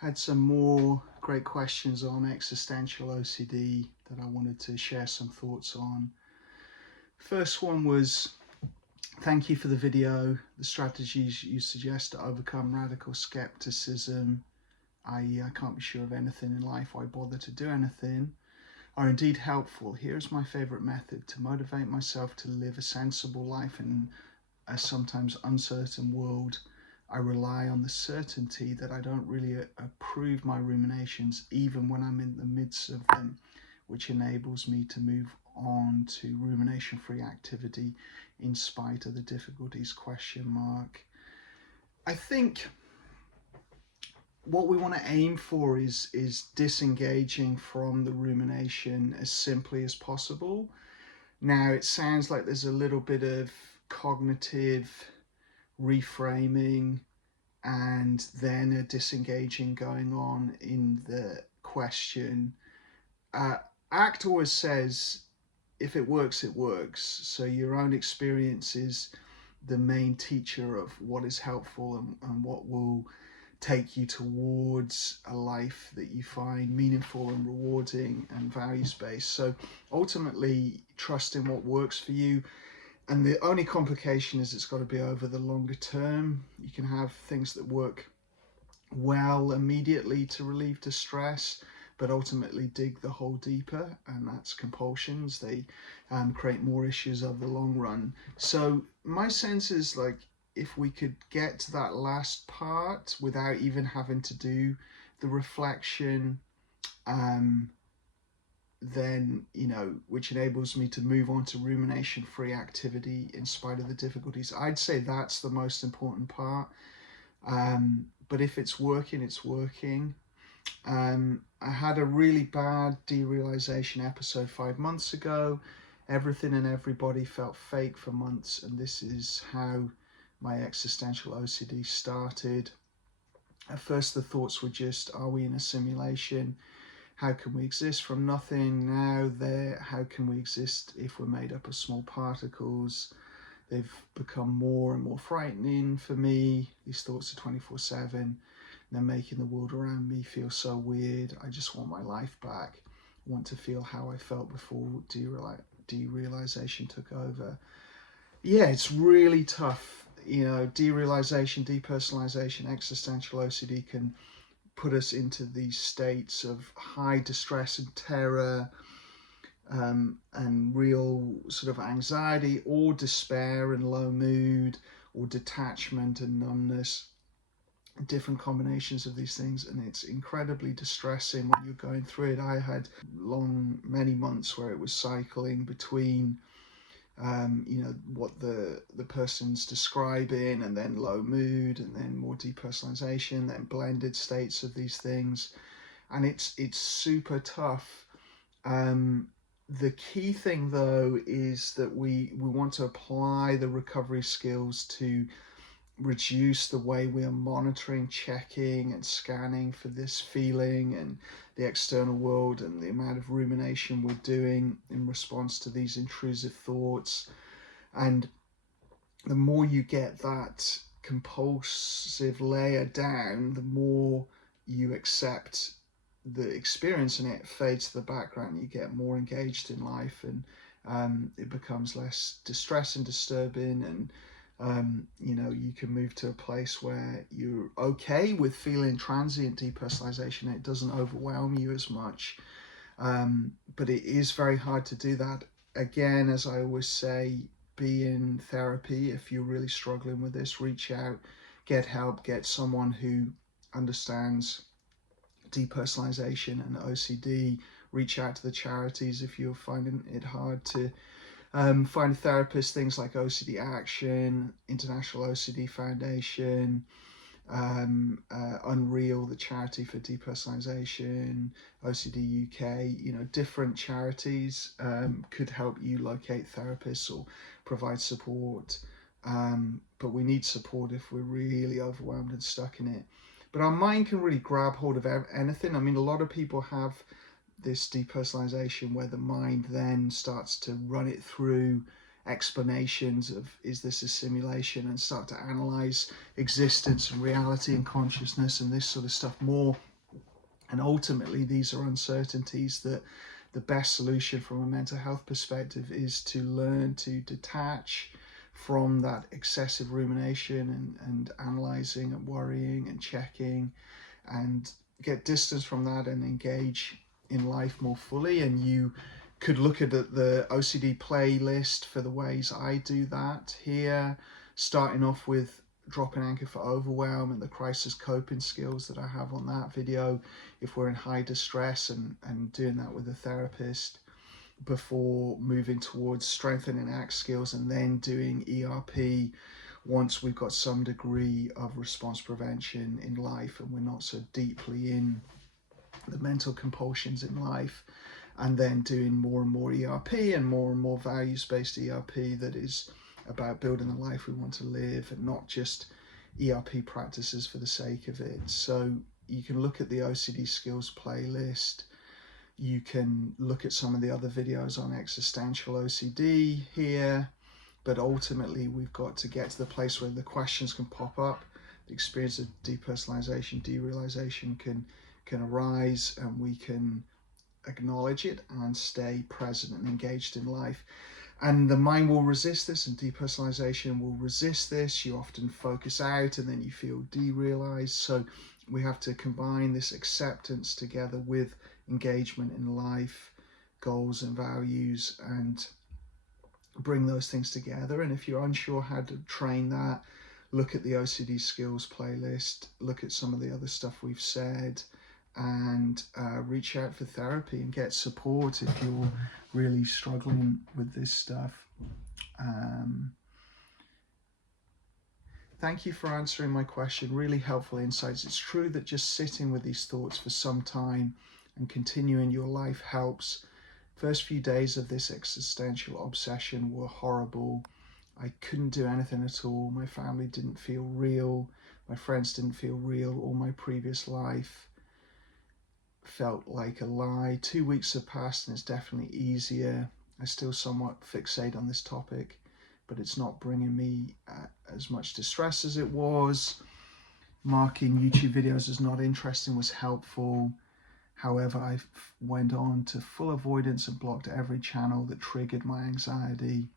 Had some more great questions on existential OCD that I wanted to share some thoughts on. First one was, thank you for the video. The strategies you suggest to overcome radical skepticism, i.e. I can't be sure of anything in life, why bother to do anything, are indeed helpful. Here's my favourite method to motivate myself to live a sensible life in a sometimes uncertain world. I rely on the certainty that I don't really approve my ruminations even when I'm in the midst of them, which enables me to move on to rumination-free activity in spite of the difficulties, ? I think what we want to aim for is disengaging from the rumination as simply as possible. Now, it sounds like there's a little bit of cognitive reframing and then a disengaging going on in the question. ACT always says, if it works, it works. So your own experience is the main teacher of what is helpful and what will take you towards a life that you find meaningful and rewarding and values-based. So ultimately, trust in what works for you. And the only complication is it's got to be over the longer term. You can have things that work well immediately to relieve distress, but ultimately dig the hole deeper, and that's compulsions. They create more issues over the long run. So my sense is, like, if we could get to that last part without even having to do the reflection, then, which enables me to move on to rumination-free activity in spite of the difficulties. I'd say that's the most important part. But if it's working, it's working. I had a really bad derealization episode 5 months ago. Everything and everybody felt fake for months, and this is how my existential OCD started. At first, the thoughts were just, are we in a simulation? How can we exist from nothing? Now how can we exist if we're made up of small particles? They've become more and more frightening for me. These thoughts are 24/7. They're making the world around me feel so weird. I just want my life back. I want to feel how I felt before derealization took over. Yeah, it's really tough. Derealization, depersonalization, existential OCD can put us into these states of high distress and terror, and real sort of anxiety, or despair and low mood, or detachment and numbness, different combinations of these things, and it's incredibly distressing when you're going through it. I had many months where it was cycling between what the person's describing, and then low mood, and then more depersonalization, then blended states of these things, and it's super tough. The key thing, though, is that we want to apply the recovery skills to reduce the way we are monitoring, checking and scanning for this feeling and the external world, and the amount of rumination we're doing in response to these intrusive thoughts. And the more you get that compulsive layer down, the more you accept the experience, and it fades to the background. You get more engaged in life, and it becomes less distressing, disturbing, and you can move to a place where you're okay with feeling transient depersonalization. It doesn't overwhelm you as much, but it is very hard to do that. Again, as I always say, be in therapy. If you're really struggling with this, reach out, get help, get someone who understands depersonalization and OCD. Reach out to the charities if you're finding it hard to find a therapist. Things like OCD Action, International OCD Foundation, Unreal, the charity for depersonalization, OCD UK, different charities could help you locate therapists or provide support. But we need support if we're really overwhelmed and stuck in it. But our mind can really grab hold of anything. I mean, a lot of people have this depersonalization where the mind then starts to run it through explanations of, is this a simulation, and start to analyze existence and reality and consciousness and this sort of stuff more. And ultimately, these are uncertainties that the best solution from a mental health perspective is to learn to detach from that excessive rumination and analyzing and worrying and checking, and get distance from that and engage in life more fully. And you could look at the OCD playlist for the ways I do that here, starting off with Drop and Anchor for Overwhelm and the crisis coping skills that I have on that video if we're in high distress, and doing that with a therapist, before moving towards strengthening ACT skills and then doing ERP once we've got some degree of response prevention in life and we're not so deeply in the mental compulsions in life, and then doing more and more ERP and more values-based ERP that is about building the life we want to live, and not just ERP practices for the sake of it. So you can look at the OCD skills playlist. You can look at some of the other videos on existential OCD here, but ultimately we've got to get to the place where the questions can pop up, the experience of depersonalization, derealization can arise, and we can acknowledge it and stay present and engaged in life. And the mind will resist this, and depersonalization will resist this. You often focus out and then you feel derealized. So we have to combine this acceptance together with engagement in life, goals and values, and bring those things together. And if you're unsure how to train that, look at the OCD skills playlist, look at some of the other stuff we've said, and reach out for therapy and get support if you're really struggling with this stuff. Thank you for answering my question. Really helpful insights. It's true that just sitting with these thoughts for some time and continuing your life helps. First few days of this existential obsession were horrible. I couldn't do anything at all. My family didn't feel real. My friends didn't feel real. All my previous life felt like a lie. 2 weeks have passed and it's definitely easier. I still somewhat fixate on this topic, but it's not bringing me as much distress as it was. Marking YouTube videos as not interesting was helpful. However, I went on to full avoidance and blocked every channel that triggered my anxiety,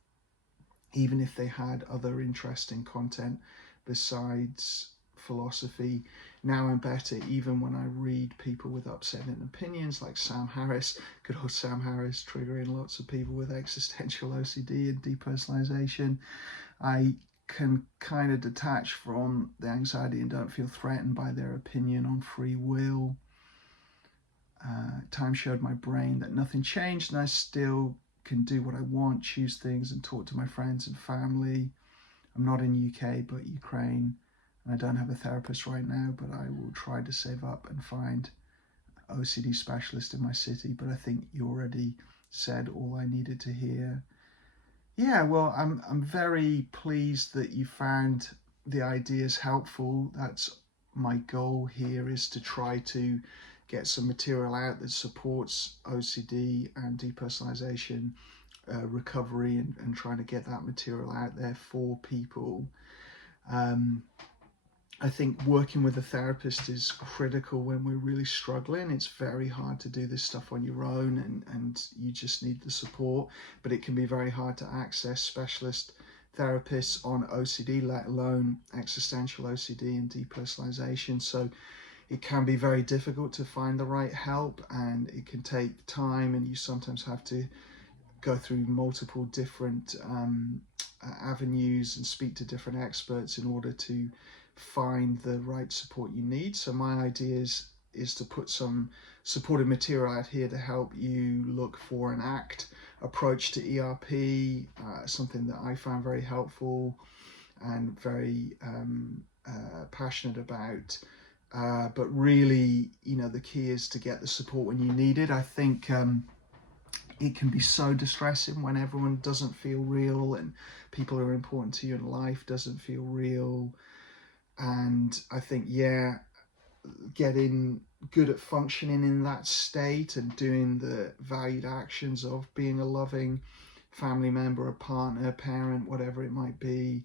even if they had other interesting content besides philosophy. Now I'm better, even when I read people with upsetting opinions like Sam Harris, good old Sam Harris, triggering lots of people with existential OCD and depersonalization. I can kind of detach from the anxiety and don't feel threatened by their opinion on free will. Time showed my brain that nothing changed, and I still can do what I want, choose things, and talk to my friends and family. I'm not in UK but Ukraine. I don't have a therapist right now, but I will try to save up and find an OCD specialist in my city. But I think you already said all I needed to hear. Yeah, well, I'm very pleased that you found the ideas helpful. That's my goal here, is to try to get some material out that supports OCD and depersonalization recovery, and trying to get that material out there for people. I think working with a therapist is critical when we're really struggling. It's very hard to do this stuff on your own, and you just need the support, but it can be very hard to access specialist therapists on OCD, let alone existential OCD and depersonalization. So it can be very difficult to find the right help, and it can take time, and you sometimes have to go through multiple different avenues and speak to different experts in order to find the right support you need. So my idea is to put some supportive material out here to help you look for an ACT approach to ERP, something that I found very helpful and very passionate about. But really, the key is to get the support when you need it. I think it can be so distressing when everyone doesn't feel real and people who are important to you in life doesn't feel real. And I think, getting good at functioning in that state and doing the valued actions of being a loving family member, a partner, a parent, whatever it might be,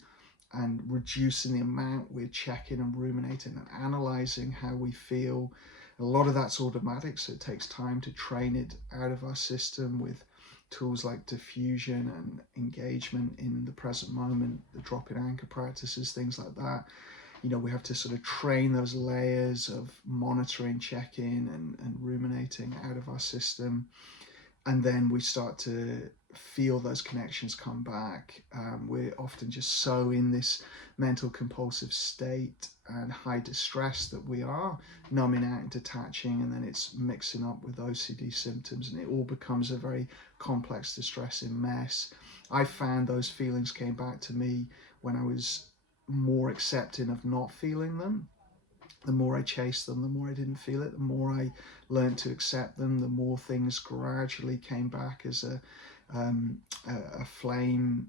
and reducing the amount we're checking and ruminating and analyzing how we feel. A lot of that's automatic, so it takes time to train it out of our system with tools like diffusion and engagement in the present moment, the drop-in anchor practices, things like that. We have to sort of train those layers of monitoring, checking, and ruminating out of our system. And then we start to feel those connections come back. We're often just so in this mental compulsive state and high distress that we are numbing out and detaching, and then it's mixing up with OCD symptoms, and it all becomes a very complex, distressing mess. I found those feelings came back to me when I was more accepting of not feeling them. The more I chased them, the more I didn't feel it. The more I learned to accept them, the more things gradually came back as a flame,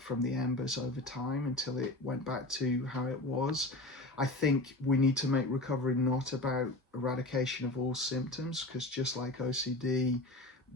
from the embers over time, until it went back to how it was. I think we need to make recovery not about eradication of all symptoms, because just like OCD,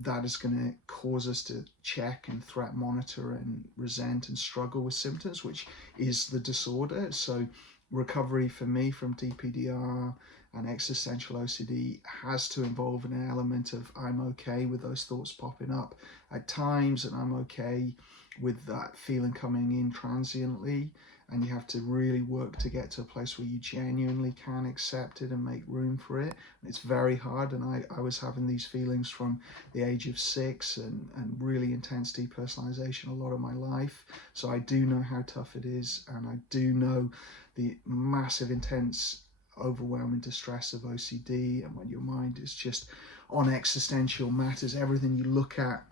that is going to cause us to check and threat monitor and resent and struggle with symptoms, which is the disorder. So recovery for me from DPDR and existential OCD has to involve an element of I'm okay with those thoughts popping up at times, and I'm okay with that feeling coming in transiently. And you have to really work to get to a place where you genuinely can accept it and make room for it. It's very hard, and I was having these feelings from the age of 6 and really intense depersonalization a lot of my life. So I do know how tough it is, and I do know the massive, intense, overwhelming distress of OCD. And when your mind is just on existential matters, everything you look at,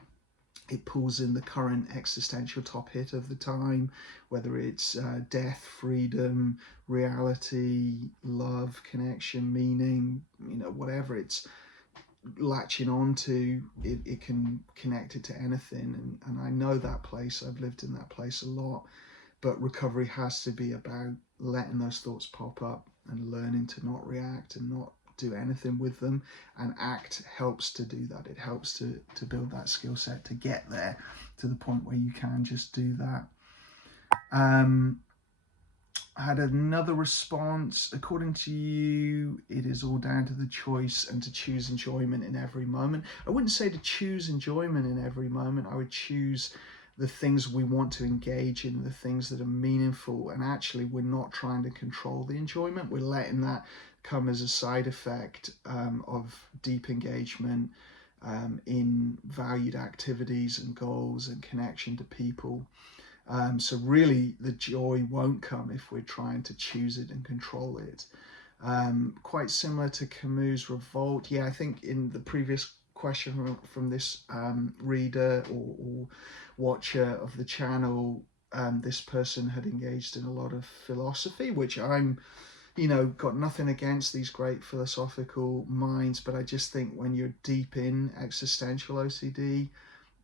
it pulls in the current existential top hit of the time, whether it's death, freedom, reality, love, connection, meaning, whatever it's latching on to, it can connect it to anything. And I know that place, I've lived in that place a lot. But recovery has to be about letting those thoughts pop up and learning to not react and not do anything with them. And ACT helps to do that. It helps to build that skill set to get there to the point where you can just do that. I had another response. According to you, it is all down to the choice and to choose enjoyment in every moment. I wouldn't say to choose enjoyment in every moment. I would choose the things we want to engage in, the things that are meaningful. And actually, we're not trying to control the enjoyment. We're letting that come as a side effect of deep engagement in valued activities and goals and connection to people. So really, the joy won't come if we're trying to choose it and control it. Quite similar to Camus' revolt. Yeah, I think in the previous question from this reader or watcher of the channel, this person had engaged in a lot of philosophy, which I'm, got nothing against these great philosophical minds, but I just think when you're deep in existential OCD,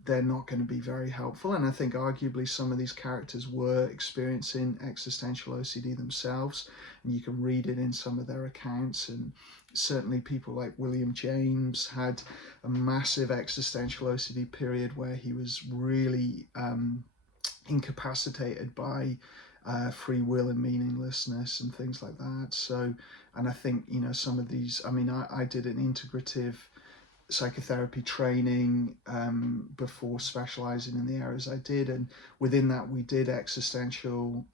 they're not going to be very helpful. And I think arguably some of these characters were experiencing existential OCD themselves, and you can read it in some of their accounts. And certainly people like William James had a massive existential OCD period where he was really incapacitated by free will and meaninglessness and things like that. So, and I think, some of these, I did an integrative psychotherapy training before specializing in the areas I did, and within that we did existential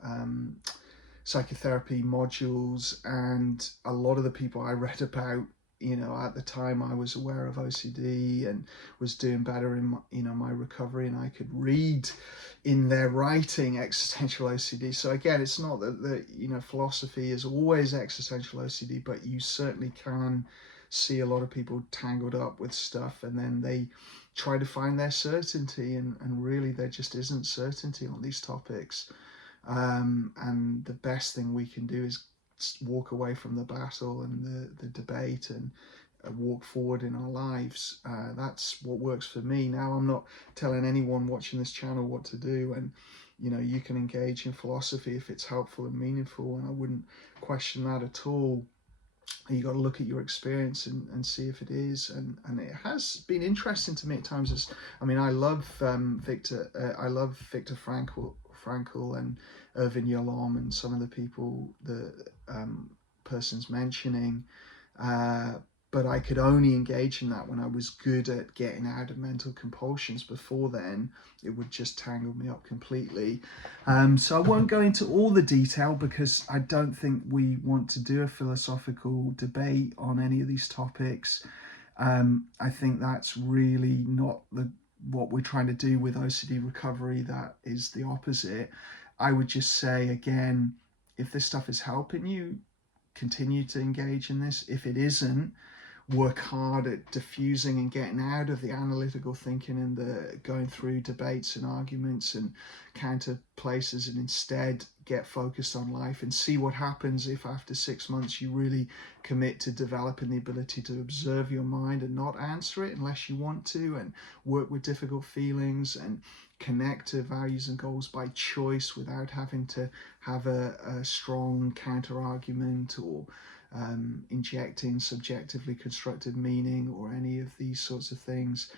psychotherapy modules. And a lot of the people I read about, at the time I was aware of OCD and was doing better in my recovery, and I could read in their writing existential OCD. So again, it's not that philosophy is always existential OCD, but you certainly can see a lot of people tangled up with stuff, and then they try to find their certainty, and really there just isn't certainty on these topics. And the best thing we can do is walk away from the battle and the debate and walk forward in our lives. That's what works for me. Now, I'm not telling anyone watching this channel what to do, and you can engage in philosophy if it's helpful and meaningful, and I wouldn't question that at all. You got to look at your experience and see if it is. And it has been interesting to me at times. As I mean, I love Viktor Frankl and Irvin Yalom and some of the people the person's mentioning. Uh, but I could only engage in that when I was good at getting out of mental compulsions. Before then, it would just tangle me up completely. So I won't go into all the detail because I don't think we want to do a philosophical debate on any of these topics. I think that's really not what we're trying to do with OCD recovery. That is the opposite. I would just say again, if this stuff is helping you, continue to engage in this. If it isn't, work hard at diffusing and getting out of the analytical thinking and the going through debates and arguments and counter places, and instead get focused on life and see what happens if after 6 months you really commit to developing the ability to observe your mind and not answer it unless you want to, and work with difficult feelings and connect to values and goals by choice without having to have a strong counter argument or injecting subjectively constructed meaning or any of these sorts of things.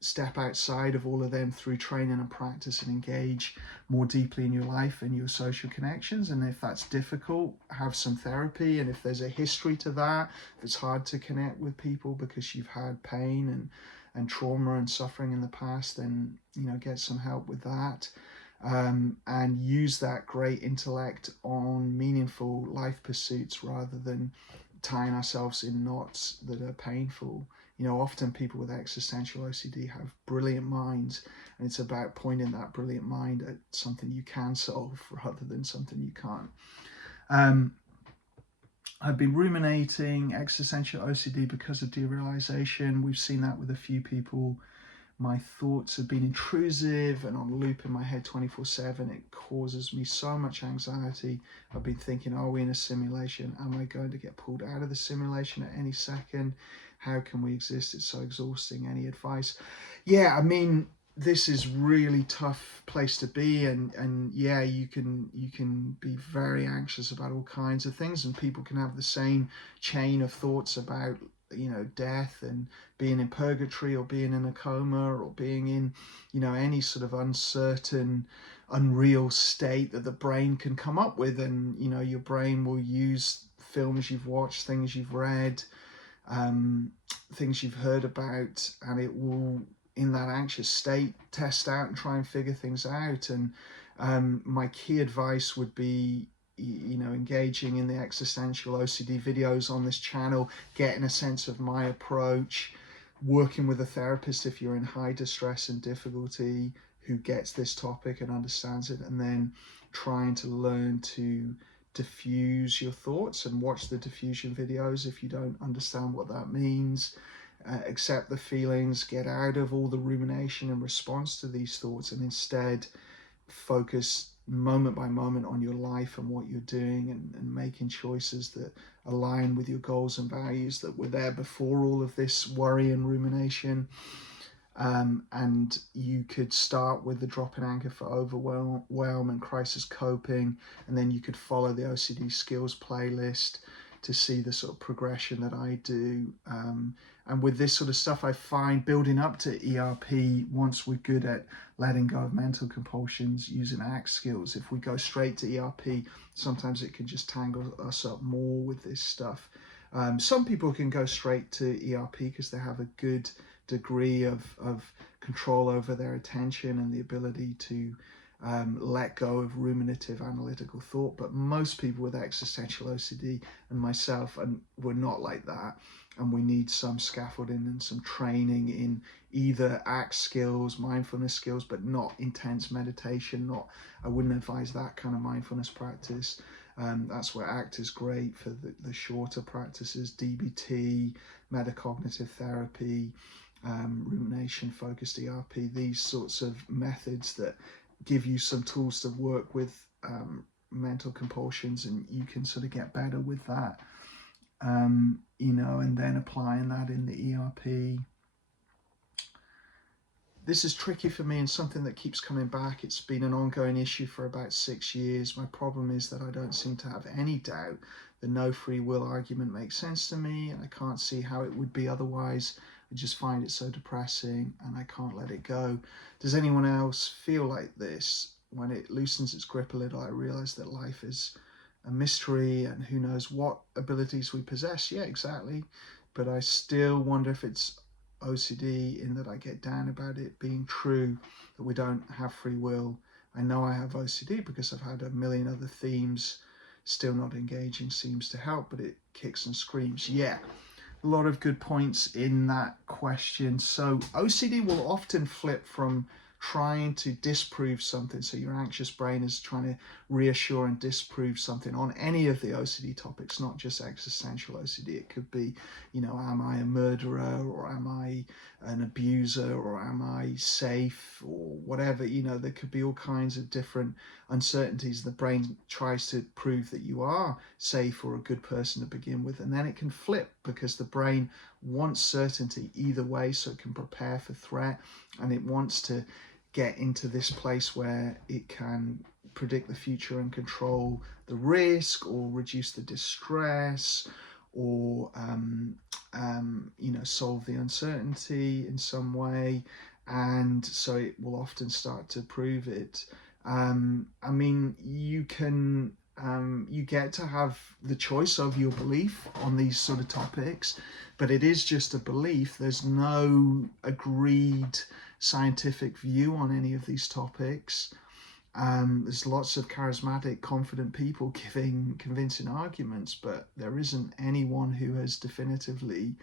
Step outside of all of them through training and practice and engage more deeply in your life and your social connections. And if that's difficult, have some therapy. And if there's a history to that, if it's hard to connect with people because you've had pain and trauma and suffering in the past, then get some help with that. And use that great intellect on meaningful life pursuits rather than tying ourselves in knots that are painful. Often people with existential OCD have brilliant minds, and it's about pointing that brilliant mind at something you can solve rather than something you can't. I've been ruminating existential OCD because of derealization. We've seen that with a few people. My thoughts have been intrusive and on loop in my head 24/7. It causes me so much anxiety. I've been thinking, are we in a simulation? Am I going to get pulled out of the simulation at any second? How can we exist? It's so exhausting. Any advice? Yeah, I mean, this is really tough place to be, and yeah, you can be very anxious about all kinds of things, and people can have the same chain of thoughts about death and being in purgatory or being in a coma or being in any sort of uncertain, unreal state that the brain can come up with. And your brain will use films you've watched, things you've read, things you've heard about, and it will, in that anxious state, test out and try and figure things out. And my key advice would be engaging in the existential OCD videos on this channel, getting a sense of my approach, working with a therapist if you're in high distress and difficulty who gets this topic and understands it, and then trying to learn to diffuse your thoughts and watch the diffusion videos if you don't understand what that means. Accept the feelings, get out of all the rumination and response to these thoughts, and instead focus moment by moment on your life and what you're doing, and making choices that align with your goals and values that were there before all of this worry and rumination. And you could start with the drop in anchor for overwhelm and crisis coping, and then you could follow the OCD skills playlist to see the sort of progression that I do. And with this sort of stuff, I find building up to ERP, once we're good at letting go of mental compulsions using ACT skills, if we go straight to ERP, sometimes it can just tangle us up more with this stuff. Some people can go straight to ERP because they have a good degree of control over their attention and the ability to let go of ruminative analytical thought. But most people with existential OCD, and myself, and we're not like that, and we need some scaffolding and some training in either ACT skills, mindfulness skills, but not intense meditation. I wouldn't advise that kind of mindfulness practice. That's where ACT is great for the shorter practices, DBT, metacognitive therapy, rumination focused ERP, these sorts of methods that give you some tools to work with mental compulsions, and you can sort of get better with that, and then applying that in the ERP. This is tricky for me and something that keeps coming back. It's been an ongoing issue for about 6 years. My problem is that I don't seem to have any doubt the no free will argument makes sense to me, and I can't see how it would be otherwise. I just find it so depressing and I can't let it go. Does anyone else feel like this? When it loosens its grip a little, I realize that life is a mystery and who knows what abilities we possess. Yeah, exactly. But I still wonder if it's OCD, in that I get down about it being true that we don't have free will. I know I have OCD because I've had a million other themes. Still not engaging seems to help, but it kicks and screams. Yeah, a lot of good points in that question. So OCD will often flip from trying to disprove something. So your anxious brain is trying to reassure and disprove something on any of the OCD topics, not just existential OCD. It could be, am I a murderer, or am I an abuser, or am I safe, or whatever. There could be all kinds of different uncertainties. The brain tries to prove that you are safe or a good person to begin with, and then it can flip because the brain wants certainty either way, so it can prepare for threat, and it wants to get into this place where it can predict the future and control the risk, or reduce the distress, or solve the uncertainty in some way. And so it will often start to prove it. You can you get to have the choice of your belief on these sort of topics, but it is just a belief. There's no agreed scientific view on any of these topics. There's lots of charismatic, confident people giving convincing arguments, but there isn't anyone who has definitively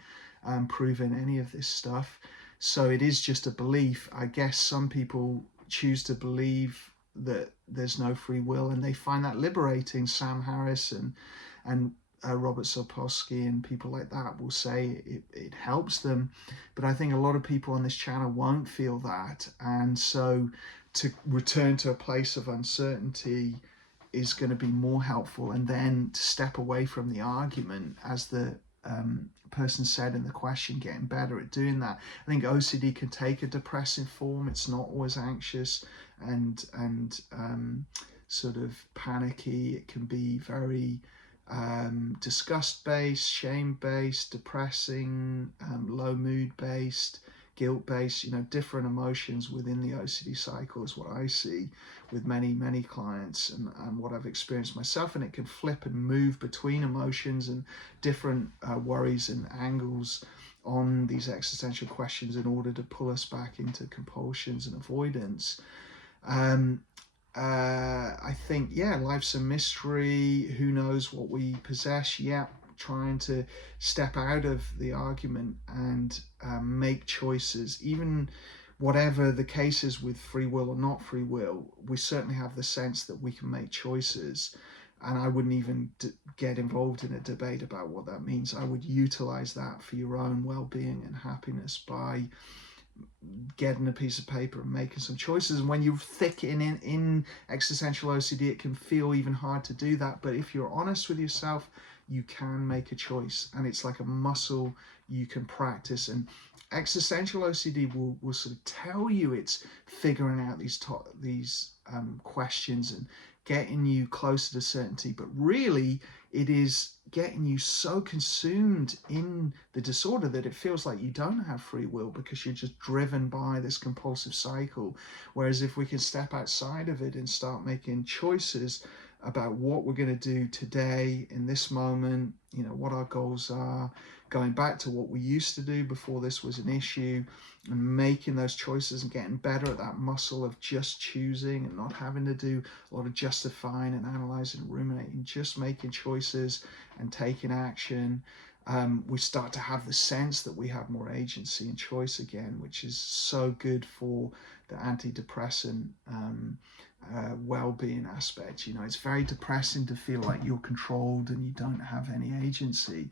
proven any of this stuff. So it is just a belief. I guess some people choose to believe that there's no free will, and they find that liberating. Sam Harris and Robert Sapolsky and people like that will say it helps them, but I think a lot of people on this channel won't feel that, and so to return to a place of uncertainty is going to be more helpful, and then to step away from the argument, as the person said in the question, getting better at doing that. I think OCD can take a depressive form. It's not always anxious and sort of panicky. It can be very disgust-based, shame-based, depressing, low mood-based, guilt-based, different emotions within the OCD cycle is what I see with many clients, and what I've experienced myself. And it can flip and move between emotions and different worries and angles on these existential questions in order to pull us back into compulsions and avoidance. I think, life's a mystery. Who knows what we possess? Trying to step out of the argument and make choices, even whatever the case is with free will or not free will. We certainly have the sense that we can make choices, and I wouldn't even get involved in a debate about what that means. I would utilize that for your own well-being and happiness by getting a piece of paper and making some choices. And when you're thick in existential OCD, it can feel even hard to do that, but if you're honest with yourself, you can make a choice, and it's like a muscle you can practice. And existential OCD will sort of tell you it's figuring out these questions and getting you closer to certainty, but really it is getting you so consumed in the disorder that it feels like you don't have free will, because you're just driven by this compulsive cycle. Whereas if we can step outside of it and start making choices about what we're going to do today in this moment, what our goals are, going back to what we used to do before this was an issue, and making those choices and getting better at that muscle of just choosing and not having to do a lot of justifying and analyzing and ruminating, just making choices and taking action, we start to have the sense that we have more agency and choice again, which is so good for the antidepressant well-being aspect. It's very depressing to feel like you're controlled and you don't have any agency.